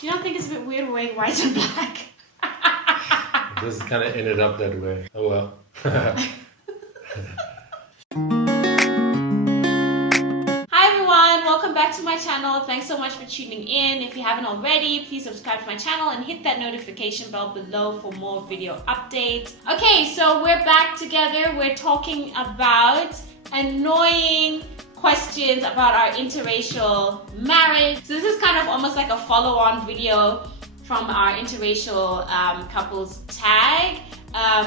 You don't think it's a bit weird wearing white and black? This kind of ended up that way. Oh well. Hi everyone, welcome back to my channel. Thanks so much for tuning in. If you haven't already, please subscribe to my channel and hit that notification bell below for more video updates. Okay, so we're back together. We're talking about annoying questions about our interracial marriage. So this is kind of almost like a follow-on video from our interracial couples tag.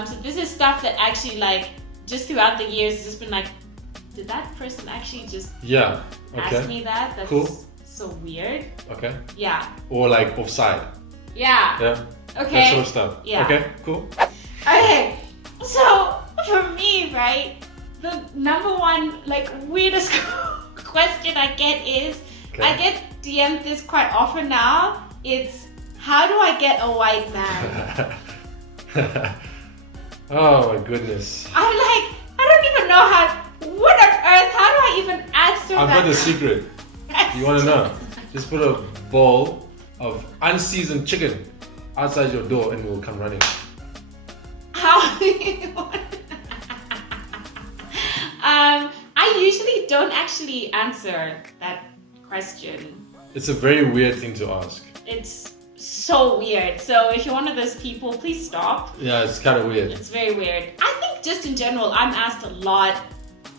So this is stuff that actually, like, just throughout the years has just been like, did that person actually just ask me that? That's cool. So weird. Okay. Yeah. Or like offside. Yeah. Yeah. Okay. That sort of stuff. Yeah. Okay, cool. Okay. So for me, right, the number one like weirdest question I get is, I get DM'd this quite often now. It's, how do I get a white man? Oh my goodness. I'm like, I don't even know what on earth, how do I even answer that? I've got a secret. You want to know? Just put a bowl of unseasoned chicken outside your door and we'll come running. How? I usually don't actually answer that question. It's a very weird thing to ask. It's so weird. So if you're one of those people, please stop. Yeah, it's kind of weird. It's very weird. I think just in general, I'm asked a lot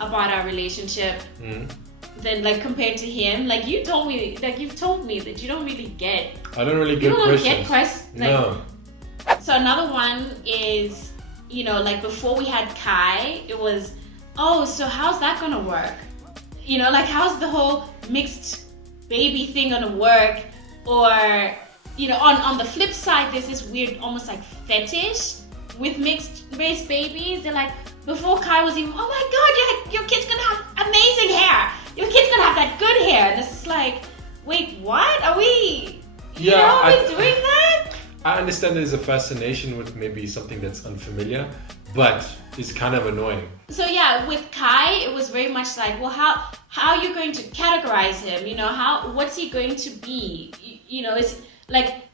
about our relationship. Than like compared to him. Like you've told me that you don't really get. I don't really get questions. People don't get questions. Like, no. So another one is, you know, like before we had Kai, it was, oh, so how's that gonna work? You know, like how's the whole mixed baby thing gonna work? Or, you know, on the flip side, there's this weird almost like fetish with mixed race babies. They're like, before Kai was even, oh my God, your kid's gonna have amazing hair. Your kid's gonna have that good hair. And it's like, wait, what? Are we, doing that? I understand there's a fascination with maybe something that's unfamiliar, but it's kind of annoying. So yeah, with Kai, it was very much like, well, how are you going to categorize him? You know, what's he going to be? You know, it's like,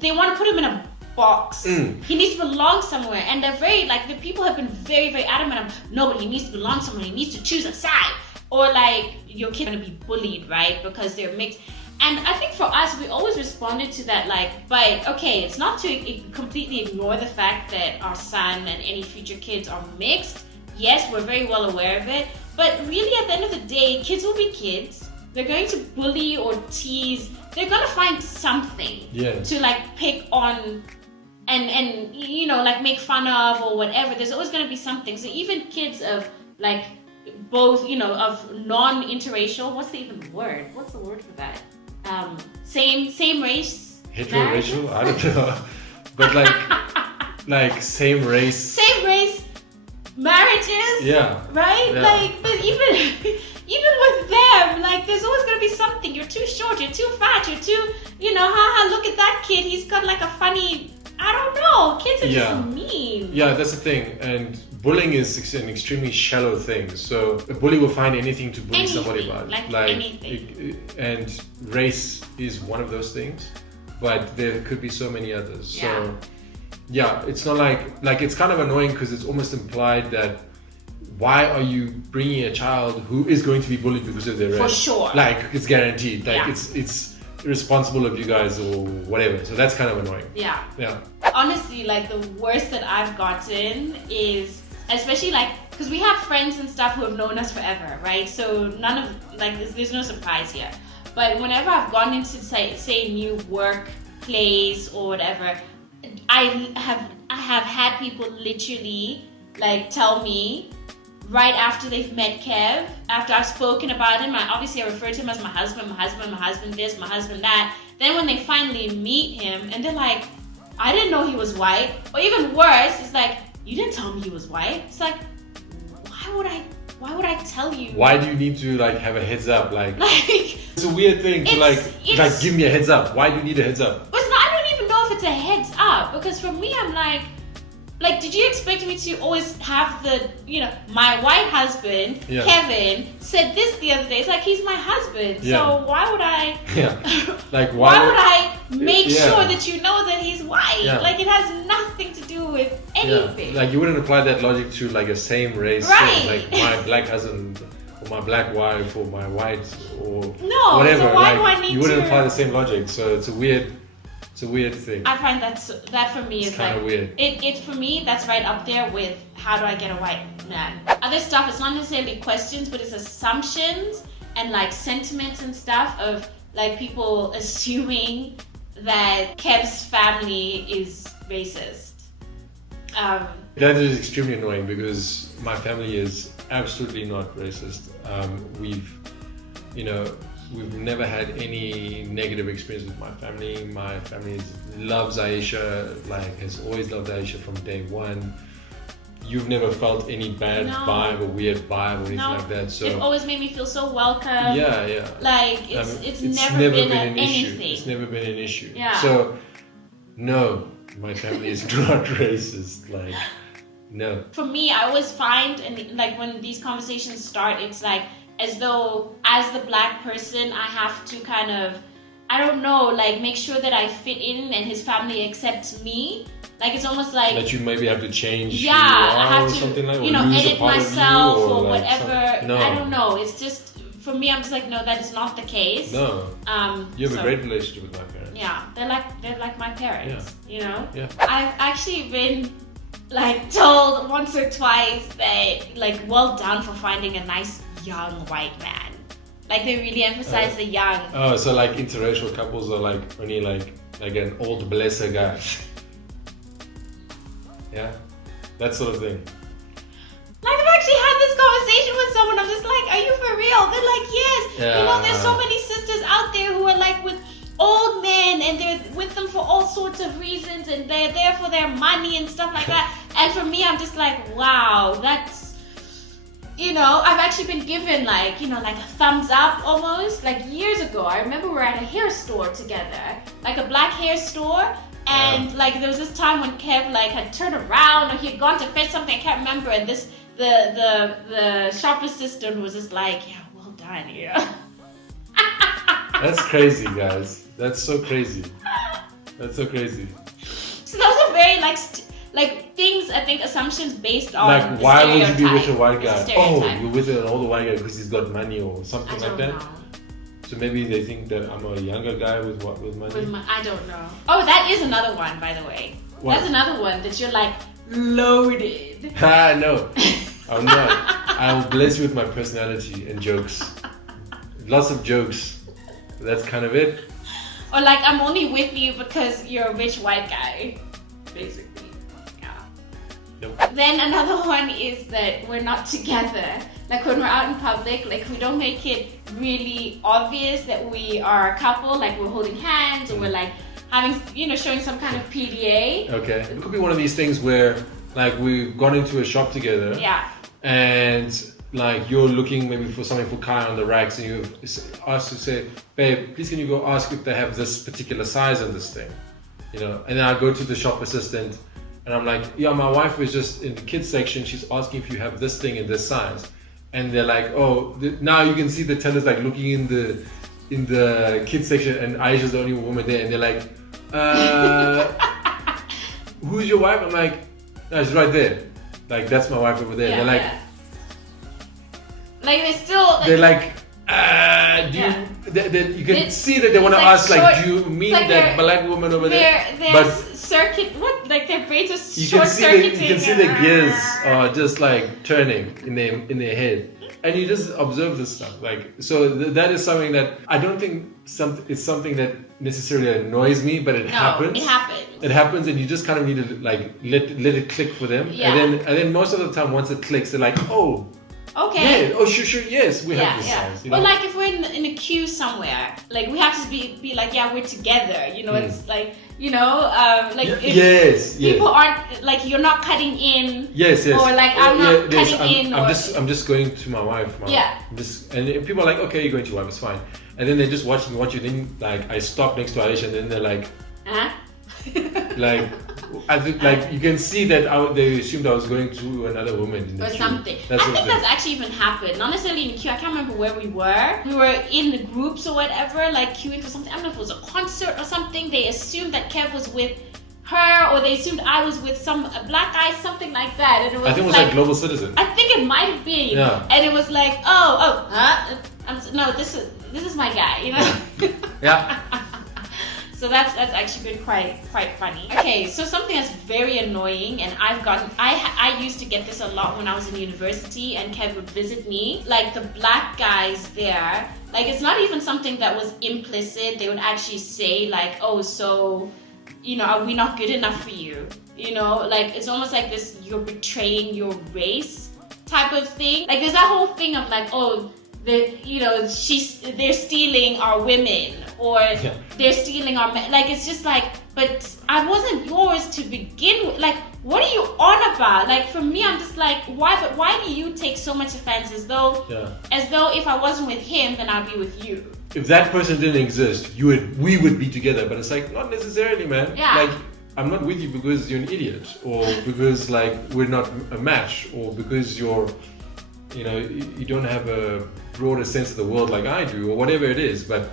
they want to put him in a box. He needs to belong somewhere. And they're very, like, the people have been very, very adamant of, no, but he needs to belong somewhere. He needs to choose a side. Or like, your kid's gonna be bullied, right? Because they're mixed. And I think for us, we always responded to that like, but okay, it's not to completely ignore the fact that our son and any future kids are mixed. Yes, we're very well aware of it. But really at the end of the day, kids will be kids. They're going to bully or tease. They're gonna find something to like pick on and you know, like make fun of or whatever. There's always gonna be something. So even kids of like, both, you know, of non-interracial, what's the word for that? Same race? Heterораcial? Marriages? I don't know. But like same race marriages? Yeah. Right? Yeah. Like, but even with them, like, there's always gonna be something. You're too short, you're too fat, you're too, you know, haha, look at that kid, he's got like a funny, I don't know, kids are just mean. Yeah, that's the thing. And bullying is an extremely shallow thing. So a bully will find anything to bully somebody about. Like anything. And race is one of those things, but there could be so many others. Yeah. So yeah, it's not like it's kind of annoying because it's almost implied that why are you bringing a child who is going to be bullied because of their race? For sure. Like, it's guaranteed. Like, it's irresponsible of you guys or whatever. So that's kind of annoying. Yeah. Yeah. Honestly, like the worst that I've gotten is, especially like, because we have friends and stuff who have known us forever, right? So none of, like, there's no surprise here. But whenever I've gone into, say new workplace or whatever, I have had people literally like tell me right after they've met Kev, after I've spoken about him, I refer to him as my husband this, my husband that. Then when they finally meet him and they're like, I didn't know he was white. Or even worse, it's like, you didn't tell me he was white. It's like, why would I tell you? Why do you need to like have a heads up? Like it's a weird thing to like give me a heads up. Why do you need a heads up? But I don't even know if it's a heads up, because for me, I'm like, like, did you expect me to always have the, my white husband, Kevin, said this the other day? It's like, he's my husband. So why would I... Like, why would I make sure that you know that he's white? Like, it has nothing to do with anything. Like, you wouldn't apply that logic to, like, a same race thing. Like, my black husband, or my black wife, or my white, or whatever. So why like, do I need you wouldn't to... apply the same logic. So it's a weird thing. I find that for me is kind of weird. It for me, that's right up there with how do I get a white man. Other stuff, it's not necessarily questions, but it's assumptions and like sentiments and stuff of like people assuming that Kev's family is racist. That is extremely annoying because my family is absolutely not racist. We've never had any negative experience with my family. My family loves Aisha, like has always loved Aisha from day one. You've never felt any bad vibe or weird vibe or anything like that. So it always made me feel so welcome. Yeah. Like it's never been an issue. It's never been an issue. Yeah. So no, my family is not racist. Like no. For me, I always find, and like when these conversations start, it's like as though as the black person I have to kind of, I don't know, like make sure that I fit in and his family accepts me. Like it's almost like that you maybe have to change I have or to something like, edit myself or like whatever. No. I don't know. It's just for me, I'm just like, no, that is not the case. No. You have a great relationship with my parents. Yeah, they're like my parents. Yeah. I've actually been like told once or twice that like well done for finding a nice young white man. Like they really emphasize the young. Oh, so like interracial couples are like only like an old blesser guy. Yeah, that sort of thing. Like I've actually had this conversation with someone. I'm just like, are you for real? They're like, yes. There's so many sisters out there who are like with old men and they're with them for all sorts of reasons and they're there for their money and stuff like that. And for me, I'm just like, wow, that's, I've actually been given like a thumbs up almost. Like years ago, I remember we were at a hair store together, like a black hair store. And like there was this time when Kev like had turned around or he had gone to fetch something, I can't remember. And the shop assistant was just like, yeah, well done, That's crazy, guys. That's so crazy. That's so crazy. So those are very like things, I think, assumptions based on like why would you be with a white guy? Oh, you're with an older white guy because he's got money or something like that. Know. So maybe they think that I'm a younger guy with money. I don't know. Oh, that is another one, by the way. What? That's another one that you're like loaded. No, I'm not. I'll bless you with my personality and jokes. Lots of jokes. That's kind of it. Or like I'm only with you because you're a rich white guy, basically. Nope. Then another one is that we're not together. Like when we're out in public, like we don't make it really obvious that we are a couple. Like we're holding hands or we're like having, showing some kind of PDA. Okay. It could be one of these things where like we've gone into a shop together. Yeah. And like you're looking maybe for something for Kai on the racks and you ask to say, babe, please can you go ask if they have this particular size on this thing? And then I go to the shop assistant and I'm like, yeah, my wife was just in the kids section. She's asking if you have this thing in this size. And they're like, now you can see the tellers like looking in the kids section and Aisha's the only woman there. And they're like, who's your wife? I'm like, no, it's right there. Like, that's my wife over there. Yeah, they're like, like they still. They're like, you can see that they want to ask, like, do you mean that black woman over there? But circuit, what? Like their brains are short circuiting. You can see the gears are just like turning in their head, and you just observe this stuff. Like, so that is something that I don't think it's something that necessarily annoys me, but it happens. It happens. It happens, and you just kind of need to like let it click for them, Yeah. and then most of the time, once it clicks, they're like, oh. Okay. Yeah. Oh, sure. Yes, we have this size. Or like if we're in a queue somewhere, like we have to be like, yeah, we're together. It's like, like if yes. people aren't like you're not cutting in. Yes. Or like I'm not cutting in. I'm just going to my wife. And people are like, okay, you're going to your wife, it's fine. And then they're just watching. Then like I stop next to Aisha, and then they're like, huh? Like, I think, like, you can see that they assumed I was going to another woman in the or queue. something. That's I what think they- that's actually even happened. Not necessarily in the queue. I can't remember where we were. We were in the groups or whatever, like queuing for something. I don't know if it was a concert or something. They assumed that Kev was with her, or they assumed I was with some black guy, something like that. And it was I think it was like Global Citizen. I think it might have been. Yeah. And it was like, no, this is my guy, you know. Yeah. So that's actually been quite funny. Okay, so something that's very annoying, and I used to get this a lot when I was in university, and Kev would visit me. Like the black guys there, like it's not even something that was implicit. They would actually say like, oh, so, you know, are we not good enough for you? You know, like it's almost like this, you're betraying your race type of thing. Like there's that whole thing of like, oh, they're stealing our women, or they're stealing our men. Like it's just like, but I wasn't yours to begin with. Like, what are you on about? Like for me, I'm just like, why? But why do you take so much offense as though if I wasn't with him, then I'd be with you? If that person didn't exist, we would be together. But it's like, not necessarily, man. Yeah. Like, I'm not with you because you're an idiot, or because like we're not a match, or because you're, you know, you don't have a broader sense of the world like I do, or whatever it is. But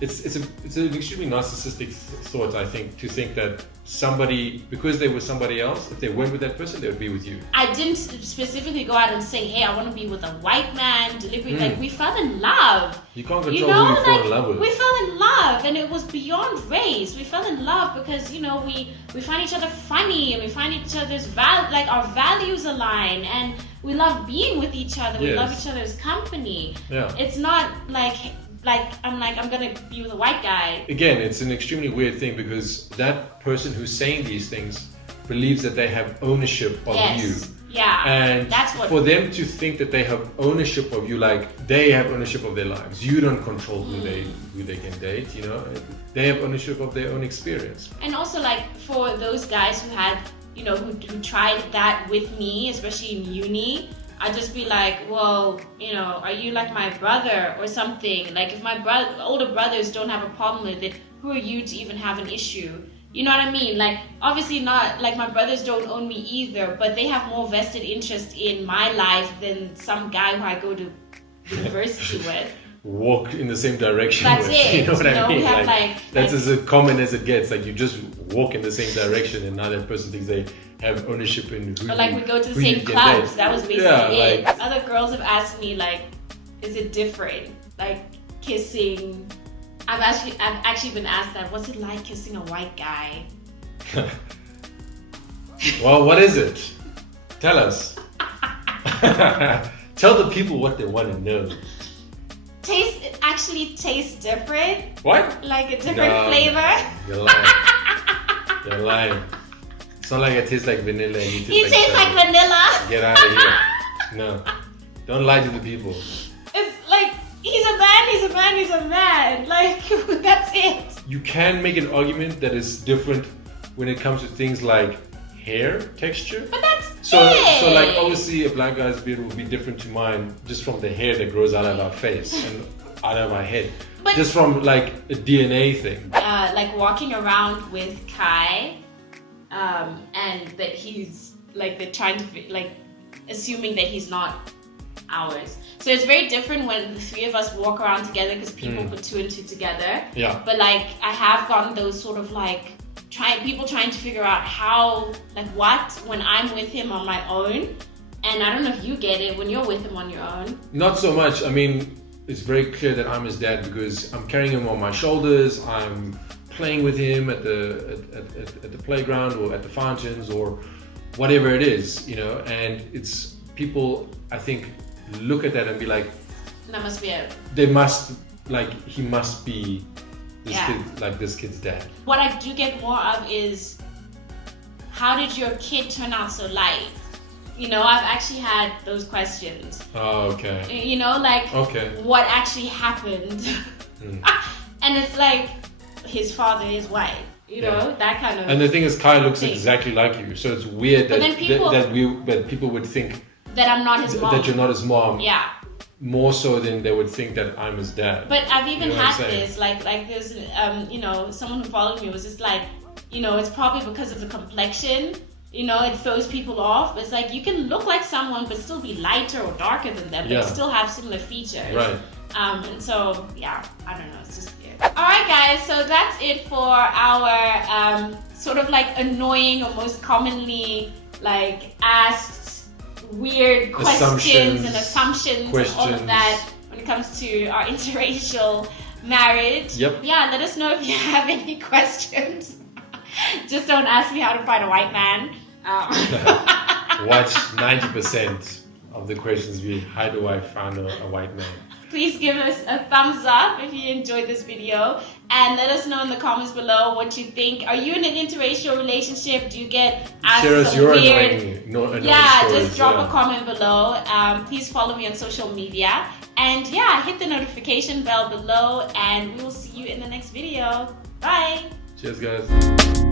it's an extremely narcissistic thought, I think, to think that somebody, because they were somebody else, if they weren't with that person, they would be with you. I didn't specifically go out and say, hey, I want to be with a white man, delivery. Like we fell in love. You can't control who you fall in love with. We fell in love, and it was beyond race. We fell in love because, you know, we find each other funny, and we find each other's like our values align, and we love being with each other. We love each other's company. Yeah. It's not like I'm gonna be with a white guy. Again, it's an extremely weird thing, because that person who's saying these things believes that they have ownership of you. Yeah. And that's what, for them to think that they have ownership of you, like they have ownership of their lives. You don't control who they can date, you know. They have ownership of their own experience. And also, like, for those guys who had, you know, who tried that with me, especially in uni, I'd just be like, well, you know, are you like my brother or something? Like, if my older brothers don't have a problem with it, who are you to even have an issue? You know what I mean? Like, obviously not, like, my brothers don't own me either, but they have more vested interest in my life than some guy who I go to university with. Walk in the same direction. That's with, it. You know what I mean? We have that's as common as it gets. Like, you just walk in the same direction, and now that person thinks they have ownership in who. Or like we go to the same clubs. That was basically it. Like, other girls have asked me, like, is it different? Like kissing. I've actually been asked that. What's it like kissing a white guy? Well, what is it? Tell us. Tell the people what they want to know. It actually tastes different. What? Like a different flavor. You're lying. You're lying. It's not like it tastes like vanilla and you He tastes like vanilla. Get out of here. No. Don't lie to the people. It's like, he's a man. Like, that's it. You can make an argument that is different when it comes to things like hair texture. But that's So like, obviously a black guy's beard will be different to mine just from the hair that grows out of our face and out of our head. But just from like a DNA thing. Like walking around with Kai, and that he's like, they're trying to like assuming that he's not ours. So it's very different when the three of us walk around together because people put two and two together. Yeah. But like, I have gotten those sort of like people trying to figure out how, like, what when I'm with him on my own, and I don't know if you get it when you're with him on your own. Not so much. I mean, it's very clear that I'm his dad because I'm carrying him on my shoulders. I'm playing with him at the playground or at the fountains or whatever it is, you know. And it's people, I think, look at that and be like, that must be it. They must, like, he must be this kid's dad. What I do get more of is, how did your kid turn out so light? You know, I've actually had those questions. Oh, okay. You know, like, what actually happened? And it's like, his father is white. You know, that kind of. And the thing is, Kai looks exactly like you, so it's weird that people would think that I'm not his mom. That you're not his mom. Yeah. More so than they would think that I'm his dad. But I've even had this, like there's, you know, someone who followed me was just like, you know, it's probably because of the complexion. You know, it throws people off. It's like you can look like someone but still be lighter or darker than them, but still have similar features. Right. And so, yeah, I don't know. It's just weird. All right, guys. So that's it for our sort of like annoying or most commonly like asked weird questions and assumptions and all of that when it comes to our interracial marriage. Yep. Yeah, let us know if you have any questions. Just don't ask me how to find a white man. Watch 90% of the questions be, how do I find a white man? Please give us a thumbs up if you enjoyed this video, and let us know in the comments below what you think. Are you in an interracial relationship? Do you get asked Share us some your weird... annoying Yeah, stories, just drop a comment below. Please follow me on social media. And yeah, hit the notification bell below, and we will see you in the next video. Bye! Cheers, guys.